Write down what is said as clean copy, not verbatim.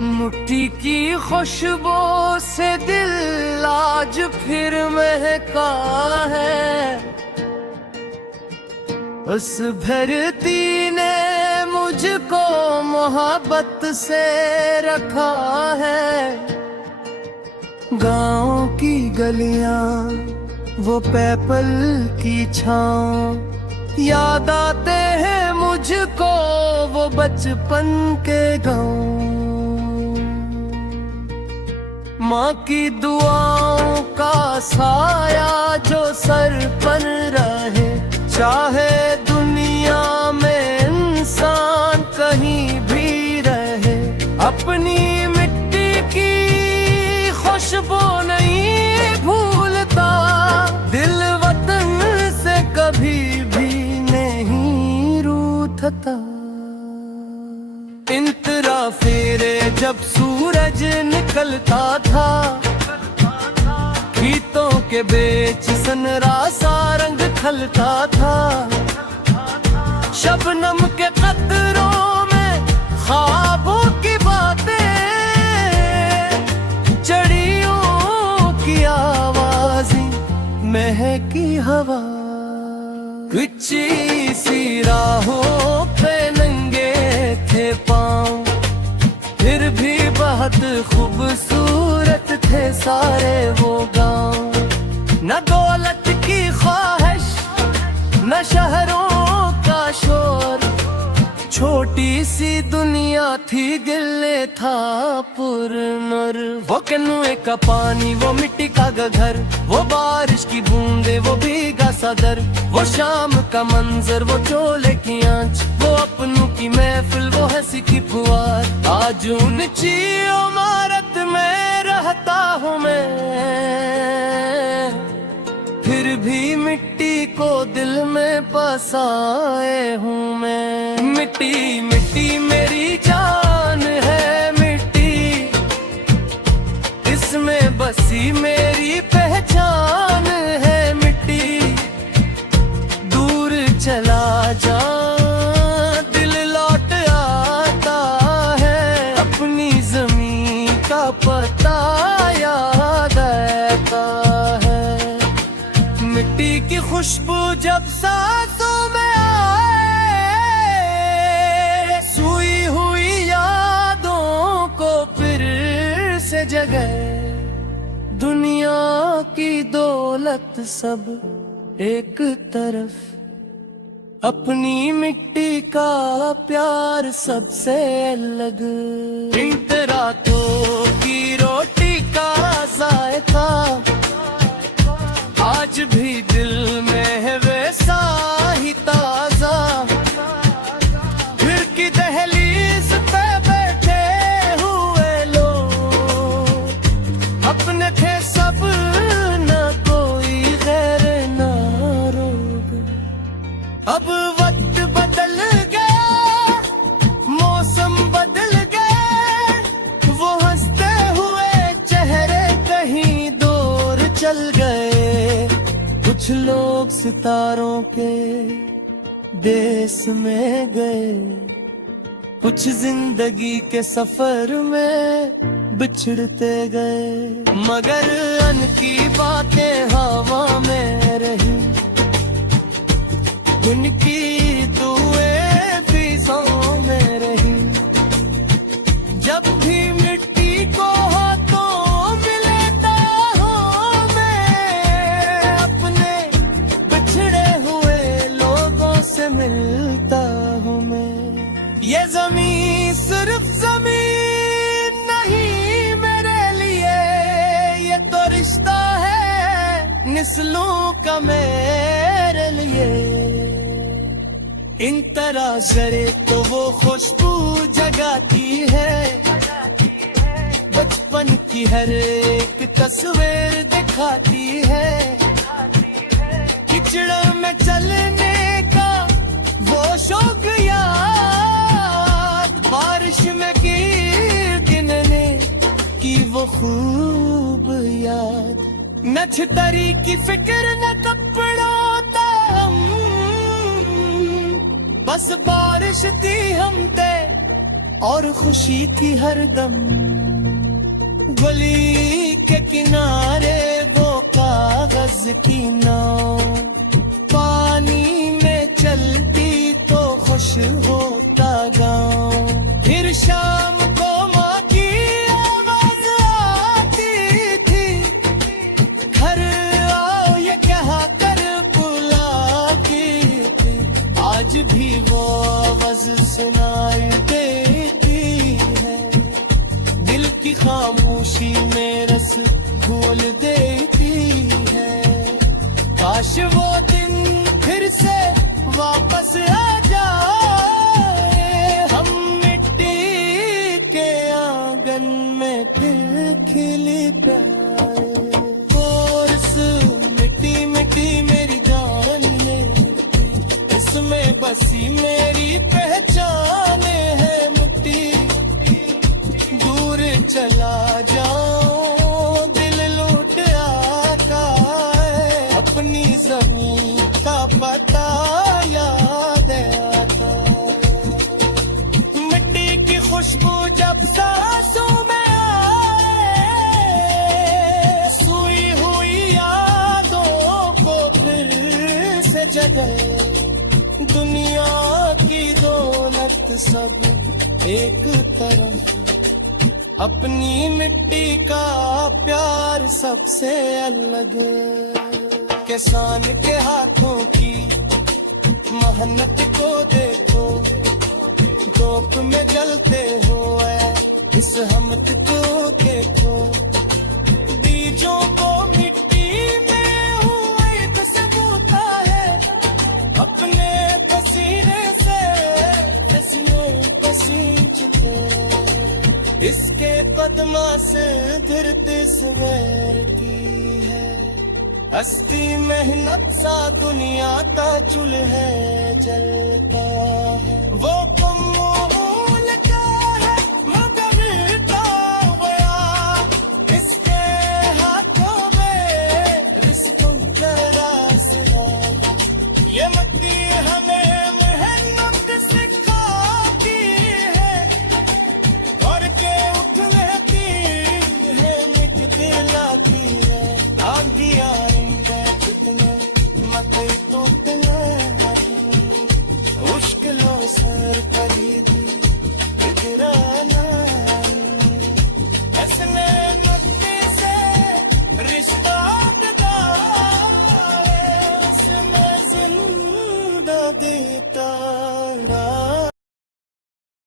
मिट्टी की खुशबू से दिल आज फिर महका है। उस धरती ने मुझको मोहब्बत से रखा है। गाँव की गलियां वो पीपल की छाँव, याद आते हैं मुझको वो बचपन के गाँव। माँ की दुआओं का साया जो सर पर रहे, चाहे दुनिया में इंसान कहीं भी रहे। अपनी मिट्टी की खुशबू नहीं भूलता, दिल वतन से कभी भी नहीं रूठता। इंतरा फेरे जब सूरज निकलता था, खेतों के बीच सनरा सा रंग खलता था। शबनम के कतरों में ख्वाबों की बातें, चिड़ियों की आवाज़ें, महकी हवा। कच्ची सी राहों पे नंगे थे पाँव, फिर भी बहुत खूबसूरत थे सारे वो गाँव। न दौलत की ख्वाहिश, न शहरों का शोर, छोटी सी दुनिया थी, दिल था पुरनूर। वो कनुए का पानी, वो मिट्टी का घर, वो बारिश की बूंदे, वो भीगा सदर, वो शाम का मंजर, वो चोले की आंच, वो अपनों की महफिल, वो हंसी की फुहार। आज ऊंची इमारत में रहता हूँ मैं, फिर भी मिट्टी को दिल में बसाए हूँ मैं। मिट्टी मिट्टी मेरी जान है, मिट्टी इसमें बसी मेरी पहचान है। मिट्टी दूर चला जा दिल लौट आता है, अपनी जमीन का पता याद आता है। मिट्टी की खुशबू जब सांसों में आए, सूई हुई यादों को फिर से जगाए। दुनिया की दौलत सब एक तरफ, अपनी मिट्टी का प्यार सबसे अलग। इन रातों की रोटी का जायका आज भी दिल में है वैसा ही ताजा। फिर की दहलीज पे बैठे हुए लोग, अपने थे सब न कोई गैर न रोग। अब वक्त बदल गया, मौसम बदल गए, वो हंसते हुए चेहरे कहीं दूर चल गए। कुछ लोग सितारों के देश में गए, कुछ जिंदगी के सफर में बिछड़ते गए। मगर अनकी बातें हवा में रही, उनकी दुएं फीसों में रही। जब भी मिट्टी को हाथों में लेता हूँ मैं, अपने बिछड़े हुए लोगों से मिलता हूँ मैं। ये जमीन सिर्फ जमीन नहीं मेरे लिए, ये तो रिश्ता है नस्लों का मेरे लिए। इन तरह जरे तो वो खुशबू जगाती है, बचपन की हर एक तस्वीर दिखाती है। कीचड़ में चलने का वो शौक याद, बारिश में गिरने की वो खूब याद। न छतरी की फिक्र न कपड़ों तम, बस बारिश थी हम ते और खुशी थी हर दम। गली के किनारे वो कागज की नाव, पानी में चलती तो खुश होता गाँव। फिर शाम को माँ की आवाज आती थी, घर आओ ये कह कर बुलाती थी। आज भी वो आवाज सुनाई देती है, दिल की खामोशी में रस घोल देती है। काश वो दिन फिर से वापस आ जाए, हम मिट्टी के आंगन में फिर खिल पाए। कोर्स मिट्टी मिट्टी मेरी जान लेती, इसमें बसी मेरी पहचान है। मिट्टी दूर चला जाऊं दिल लूट आता है, अपनी जमीन का पता याद आता है। मिट्टी की खुशबू जब सांसों में आए, सोई हुई यादों को फिर से जगाए। दुनिया की दौलत सब एक तरफ, अपनी मिट्टी का प्यार सबसे अलग। किसान के हाथों की मेहनत को देखो, धूप में जलते हुए इस हिम्मत को देखो। बीजों को मिट्टी में हुए एक सबूत है, अपने पसीने से इसमें पसीन चुके। इसके कदमा से धरती सवेर की है, हस्ती मेहनत सा दुनिया का चूल्हे जलता है। वो कमूल का है मगर का गया, इसके हाथों में रिस्कों का रास्ता। ये मट्टी हमें मेहनत सिखाती है, करके उठने की है मिट दिलाती है। आंधियां मत टूटना, मुश्किलों सर खरीद